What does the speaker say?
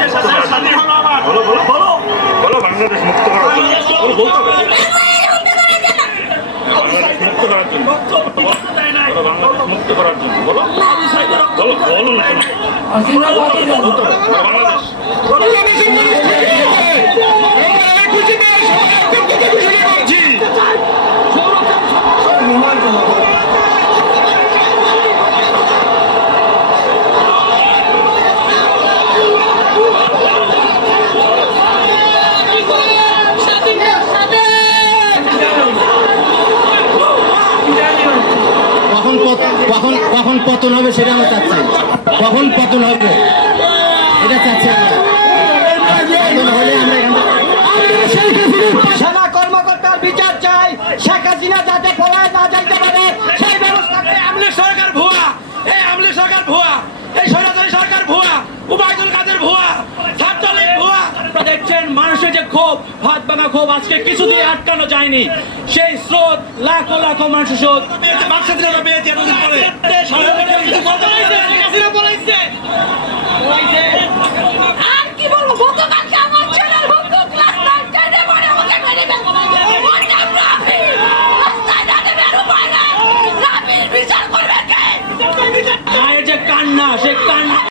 বলো বলো বলো। বলো বাংলাদেশ মুক্ত করা বাংলাদেশ মুক্ত করার জন্য বলো বলো বলো না কখন কখন পতন হবে সেটা আমরা চাচ্ছি। কখন পতন হবে। এটা চাচ্ছি আমরা। বিচার চাই। শেখ হাসিনা যাতে পলায়, না যাইতে ক্ষোভ হাত ভাঙা ক্ষোভ আজকে কিছু দিয়ে আটকানো যায়নি। সেই স্রোত লাখো লাখো মানুষের স্রোত। আর কি বলব গতকালকে আমার ছেলের বন্ধু ক্লাস নাইন টেনে পড়ে মেরে মায়ের যে কান্না সে কান্না